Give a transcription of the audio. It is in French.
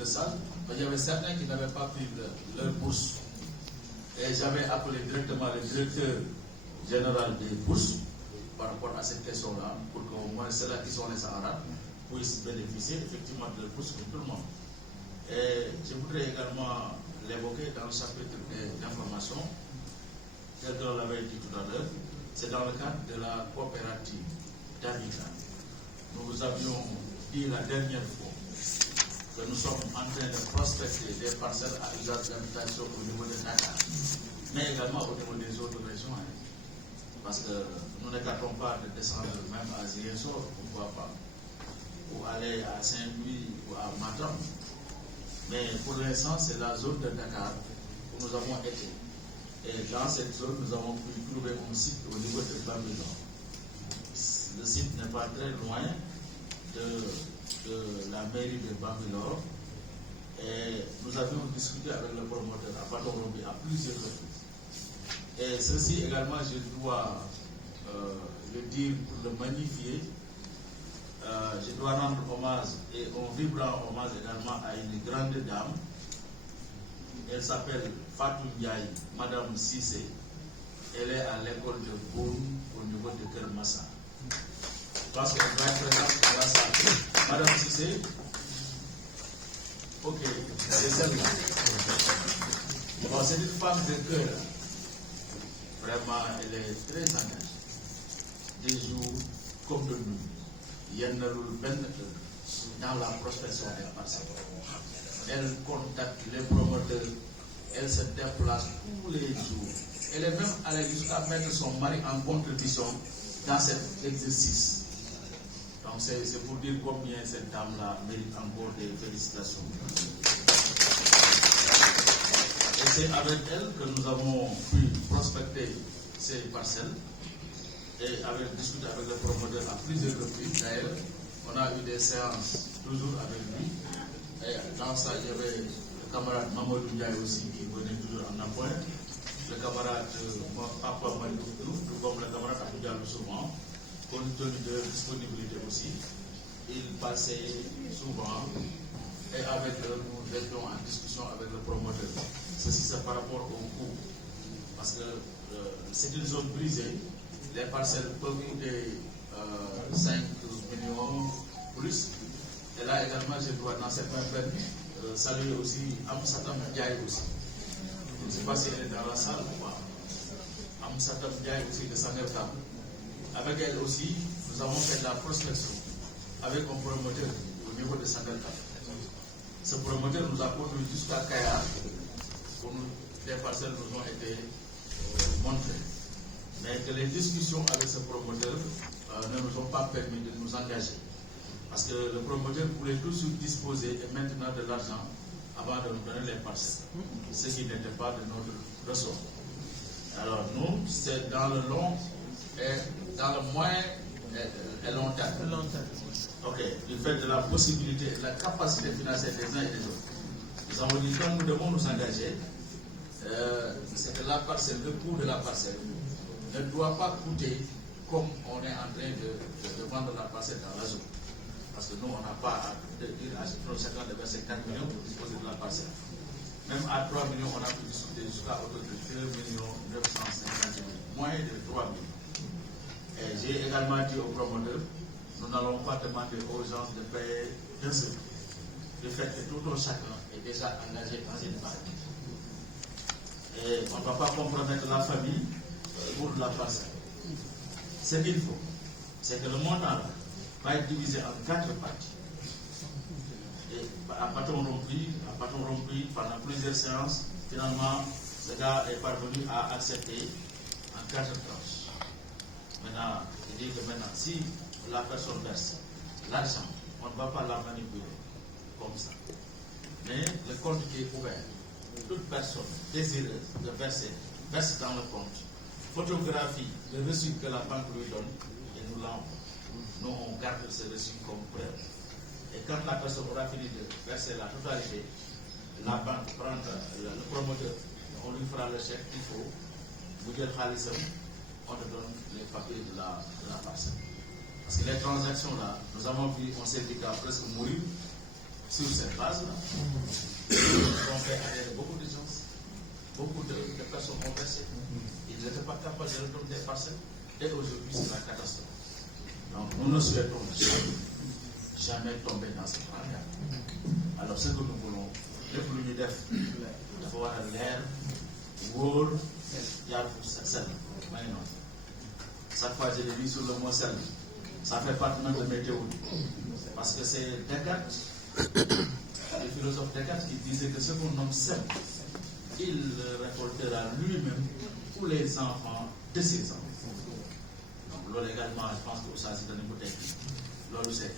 de salle, mais il y avait certains qui n'avaient pas pris leur bourse. Et j'avais appelé directement le directeur général des bourses par rapport à cette question-là, pour qu'au moins ceux-là qui sont les Arabes puissent bénéficier effectivement de leur bourse comme tout le monde. Et je voudrais également l'évoquer dans le chapitre d'information, tel qu'on l'avait dit tout à l'heure, c'est dans le cadre de la coopérative d'habitat. Nous vous avions dit la dernière fois que nous sommes en train de prospecter des parcelles à usage d'habitation au niveau de Dakar, mais également au niveau des autres régions. Parce que nous n'écartons pas de descendre même à Ziguinchor, pourquoi pas, ou aller à Saint-Louis ou à Matam. Mais pour l'instant, c'est la zone de Dakar où nous avons été. Et dans cette zone, nous avons pu trouver un site au niveau de Bambilor. Le site n'est pas très loin de la mairie de Bambilor. Et nous avions discuté avec le promoteur à Batorombi à plusieurs reprises. Et ceci également, je dois le dire pour le magnifier. Je dois rendre hommage et un vibrant hommage également à une grande dame. Elle s'appelle Fatou Ndiaye, Madame Cissé. Elle est à l'école de Boune au niveau de Kermassa. Parce qu'on va être présent à la salle. Madame Cissé, ok, c'est celle-là. Bon, c'est une femme de cœur. Vraiment, elle est très engagée. Des jours comme de nuit. Il y a une dans la prospection des parcelles. Elle contacte les promoteurs, elle se déplace tous les jours. Elle est même allée jusqu'à mettre son mari en contribution dans cet exercice. Donc c'est pour dire combien cette dame-là mérite encore des félicitations. Et c'est avec elle que nous avons pu prospecter ces parcelles et avec discuté avec le promoteur à plusieurs reprises. D'ailleurs, on a eu des séances toujours avec lui. Et dans ça, il y avait le camarade Mamadou Ndiaye aussi qui venait toujours en appoint. Le camarade Papa Malou, tout comme le camarade Abou Diallo souvent, compte tenu de leur disponibilité aussi. Ils passaient souvent et avec eux, nous étions en discussion avec le promoteur. Ceci, c'est par rapport au coût. Parce que c'est une zone brisée. Les parcelles peuvent coûter 5 millions plus. Et là également, je dois dans cette même peine saluer aussi Amsatam Ndiaye aussi. Je ne sais pas si elle est dans la salle ou pas. Amsatam Ndiaye aussi de Sangertam. Avec elle aussi, nous avons fait de la prospection avec un promoteur au niveau de Sangertam. Ce promoteur nous a conduit jusqu'à Kaya où les parcelles nous ont été montrées. Mais que les discussions avec ce promoteur ne nous ont pas permis de nous engager. Parce que le promoteur voulait tout de suite disposer et maintenant de l'argent avant de nous donner les parcelles. Ce qui n'était pas de notre ressort. Alors nous, c'est dans le long et dans le moyen et long terme. Ok, du fait de la possibilité et de la capacité financière des uns et des autres. Nous avons dit quand nous devons nous engager, c'est que la parcelle, le coût de la parcelle ne doit pas coûter comme on est en train de vendre la parcelle dans la zone. Parce que nous, on n'a pas à dire à chacun de verser 4 millions pour disposer de la parcelle. Même à 3 millions, on a pu discuter jusqu'à autour de 2 millions 950 000, moins de 3 millions. Et j'ai également dit aux promoteurs, nous n'allons pas demander aux gens de payer d'un seul. Le fait que tout un chacun est déjà engagé dans une partie. Et on ne va pas compromettre la famille pour la parcelle. Ce qu'il faut, c'est que le montant va être divisé en 4 parties. Et à bâton rompu, pendant plusieurs séances, finalement, ce gars est parvenu à accepter en 4 tranches. Maintenant, il dit que maintenant, si la personne verse l'argent, on ne va pas la manipuler comme ça. Mais le compte qui est ouvert, toute personne désireuse de verser, verse dans le compte, photographie le reçu que la banque lui donne et nous l'envoie. Nous, on garde ce reçu comme preuve. Et quand la personne aura fini de verser la totalité, la banque prend le promoteur, on lui fera le chèque qu'il faut, vous dites Khalisam, on te donne les papiers de la parcelle. Parce que les transactions là, nous avons vu un syndicat presque mourir sur cette base-là, on fait adhérer beaucoup de gens, beaucoup de personnes ont versé. Ils n'étaient pas capables de retourner des parcelles. Et aujourd'hui, c'est la catastrophe. Donc, nous ne souhaitons jamais tomber dans ce travers. Alors, ce que nous voulons, le plus du def, il faut avoir l'air, wóor, yàlla sel. Chaque fois, je l'ai dit sur le mot sel. Ça fait partie même de mes théories. Parce que c'est Descartes, le philosophe Descartes, qui disait que ce qu'on nomme sel, il récoltera lui-même tous les enfants de ses enfants. Donc, là également, je pense que ça, c'est un hypothèque. Là, c'est